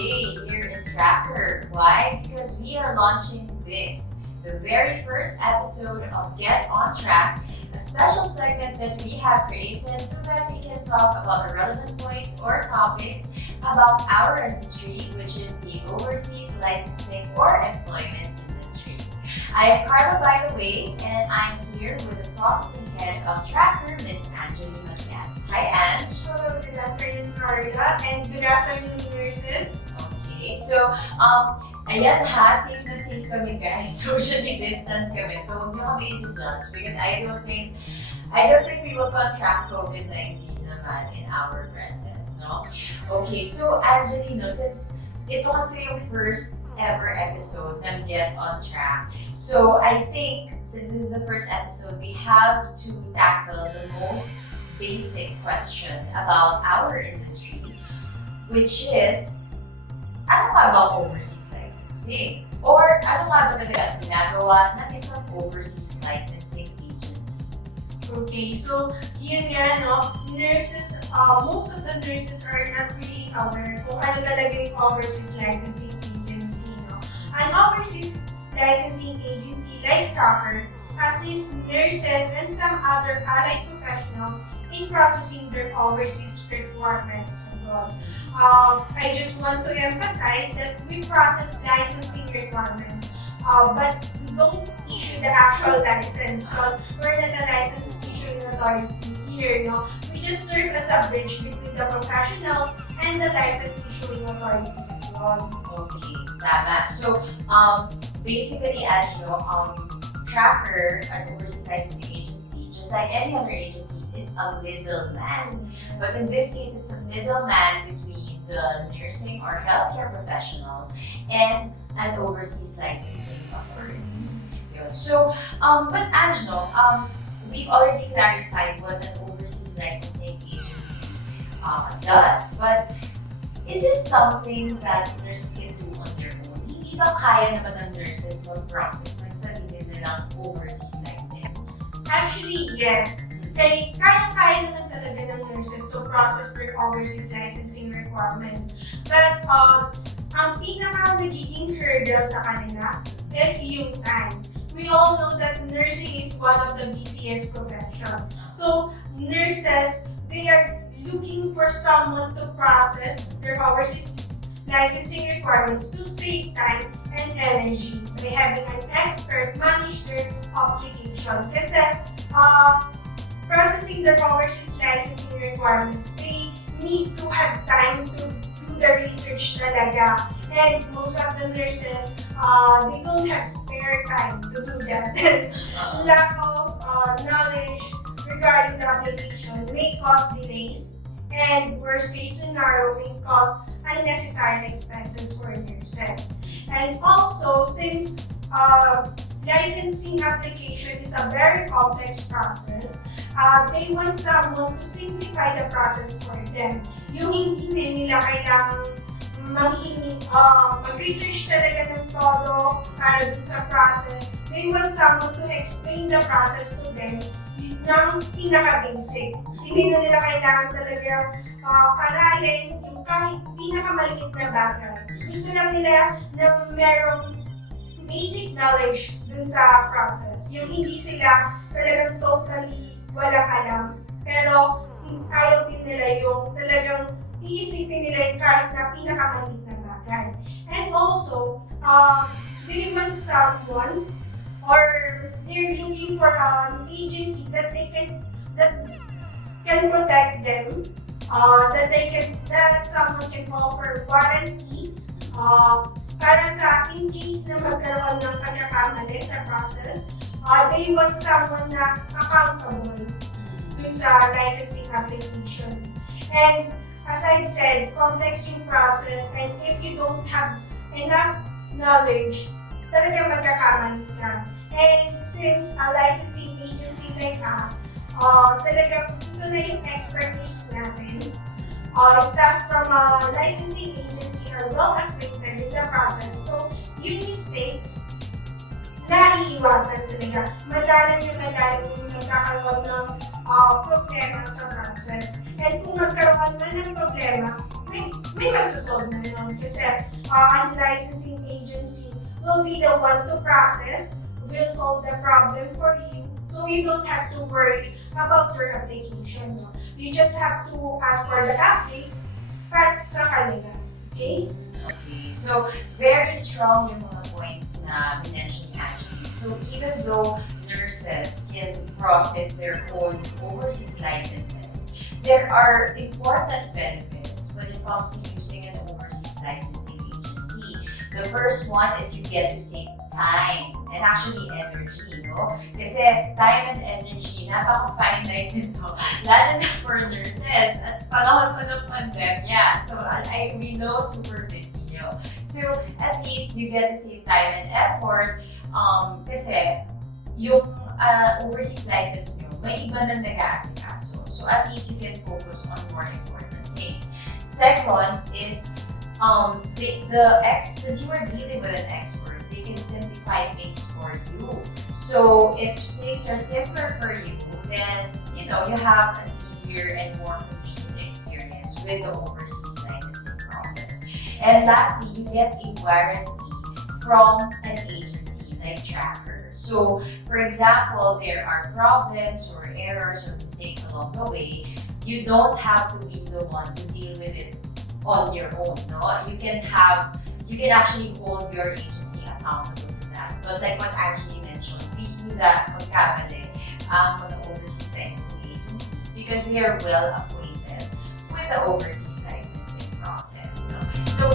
today here in Tracker. Why? Because we are launching this, the very first episode of Get On Track, a special segment that we have created so that we can talk about the relevant points or topics about our industry, which is the overseas licensing or employment industry. I am Carla, by the way, and I'm here with the processing head of Tracker, Miss Angelie Matias. Hi, Ange. Hello, good afternoon, Carla, and good afternoon, nurses. Okay, so, ayan ha, safe na safe kami guys. Socially distance kami. So, huwag niyo kami i-judge because I don't think we will contract COVID-19 naman in our presence, no? Okay, so Angelie, no, since ito kasi yung first ever episode ng Get On Track. So, I think, since this is the first episode, we have to tackle the most basic question about our industry, which is, ano nga ba overseas licensing? Or ano nga ba talaga ginagawa ng isang overseas licensing agency? Okay, so yun nga, no, nurses, most of the nurses are not really aware kung ano talaga yung overseas licensing agency, no. An overseas licensing agency like Tracker assists nurses and some other allied professionals in processing their overseas requirements abroad. I just want to emphasize that we process licensing requirements, but we don't issue the actual license because we're not a license issuing authority here, no? We just serve as a bridge between the professionals and the license issuing authority abroad. Okay, tama. So, basically, as you know, Tracker, an overseas licensing agency, just like any other agency, is a middleman. But in this case, it's a middleman between the nursing or healthcare professional and an overseas licensing authority. So, but Angelo, we've already clarified what an overseas licensing agency does, but is this something that nurses can do on their own? Hindi ba kaya naman ng nurses mag-process ng sarili nilang overseas license? Actually, yes. Kaya naman talaga ng nurses to process their overseas licensing requirements. But ang pinaka nagiging hurdle sa kanila is yung time. We all know that nursing is one of the busiest professions. So, nurses, they are looking for someone to process their overseas licensing requirements to save time and energy by having an expert manage their application. Kasi, processing their overseas licensing requirements, they need to have time to do the research talaga. And most of the nurses, they don't have spare time to do that. Lack of knowledge regarding the application may cause delays, and worst case scenario may cause unnecessary expenses for nurses. And also, since licensing application is a very complex process, they want someone to simplify the process for them. Yung hindi nila kailangang mag-research talaga ng todo para dun sa process. They want someone to explain the process to them ng pinaka-basic. Hindi na nila kailangan talaga aralin yung kahit pinakamaliit na bagay. Gusto lang nila na merong basic knowledge dun sa process. Yung hindi sila talagang totally walang alam, pero ayaw din nila yung talagang iisipin nila yung kahit na pinakamaliit na bagay. And also, they want someone or they're looking for an agency that can protect them, that someone can offer warranty, para sa in case na magkaroon ng pagkakamali sa process, they want someone na accountable dun sa licensing application. And as I said, complex yung process, and if you don't have enough knowledge, talagang magkakamali ka. And since a licensing agency like us, talagang ito na yung expertise natin. Staff from a licensing agency are well acquainted in the process, so yung mistakes na iiwasan talaga. Madalang yung nagkakaroon ng problema sa process. And kung nagkaroon man ng problema, may magsasolve na yun. Kasi ang licensing agency will be the one to process, will solve the problem for you. So you don't have to worry about your application. No? You just have to ask for the updates para sa kanila. Okay? Okay, so very strong yung mga points na minention ni Angelie. So even though nurses can process their own overseas licenses, there are important benefits when it comes to using an overseas licensing agency. The first one is you get to save time and actually energy, no? Kasi time and energy, napaka-finite nito, lalo na for nurses at panahon pa ng pandemya. So we know super busy, no? So at least you get to save time and effort kasi yung overseas license nyo, may iba na nag-aasikaso. So at least you can focus on more important things. Second is since you are dealing with an expert, they can simplify things for you. So if things are simpler for you, then you have an easier and more convenient experience with the overseas licensing process. And lastly, you get a warranty from an agency like Tracker. So for example, there are problems or errors or mistakes along the way, you don't have to be the one to deal with it on your own, no? You can actually hold your agency accountable to that. But like what Angelie mentioned, bihira magkamali ang mga overseas licensing agencies because they are well acquainted with the overseas licensing process. No? So,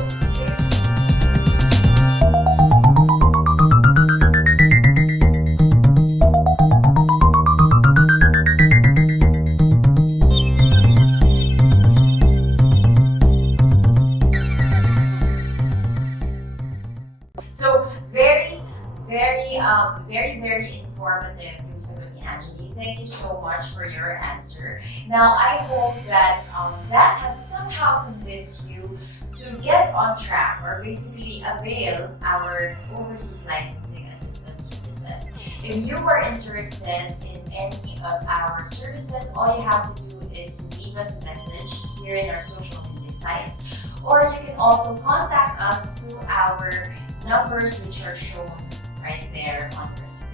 very informative yung sagot ni Angelie. Thank you so much for your answer. Now, I hope that that has somehow convinced you to get on track or basically avail our overseas licensing assistance services. If you are interested in any of our services, all you have to do is to leave us a message here in our social media sites, or you can also contact us through our numbers which are shown right there on the screen.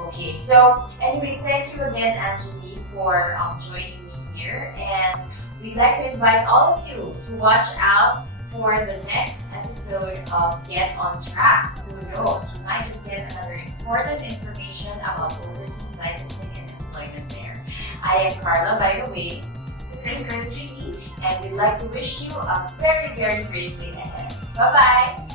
Okay, so anyway, thank you again, Angelie, for joining me here, and we'd like to invite all of you to watch out for the next episode of Get on Track. Who knows, you might just get another important information about overseas licensing and employment there. I am Carla, by the way. I'm Angelie. And we'd like to wish you a very, very great day ahead. Bye-bye!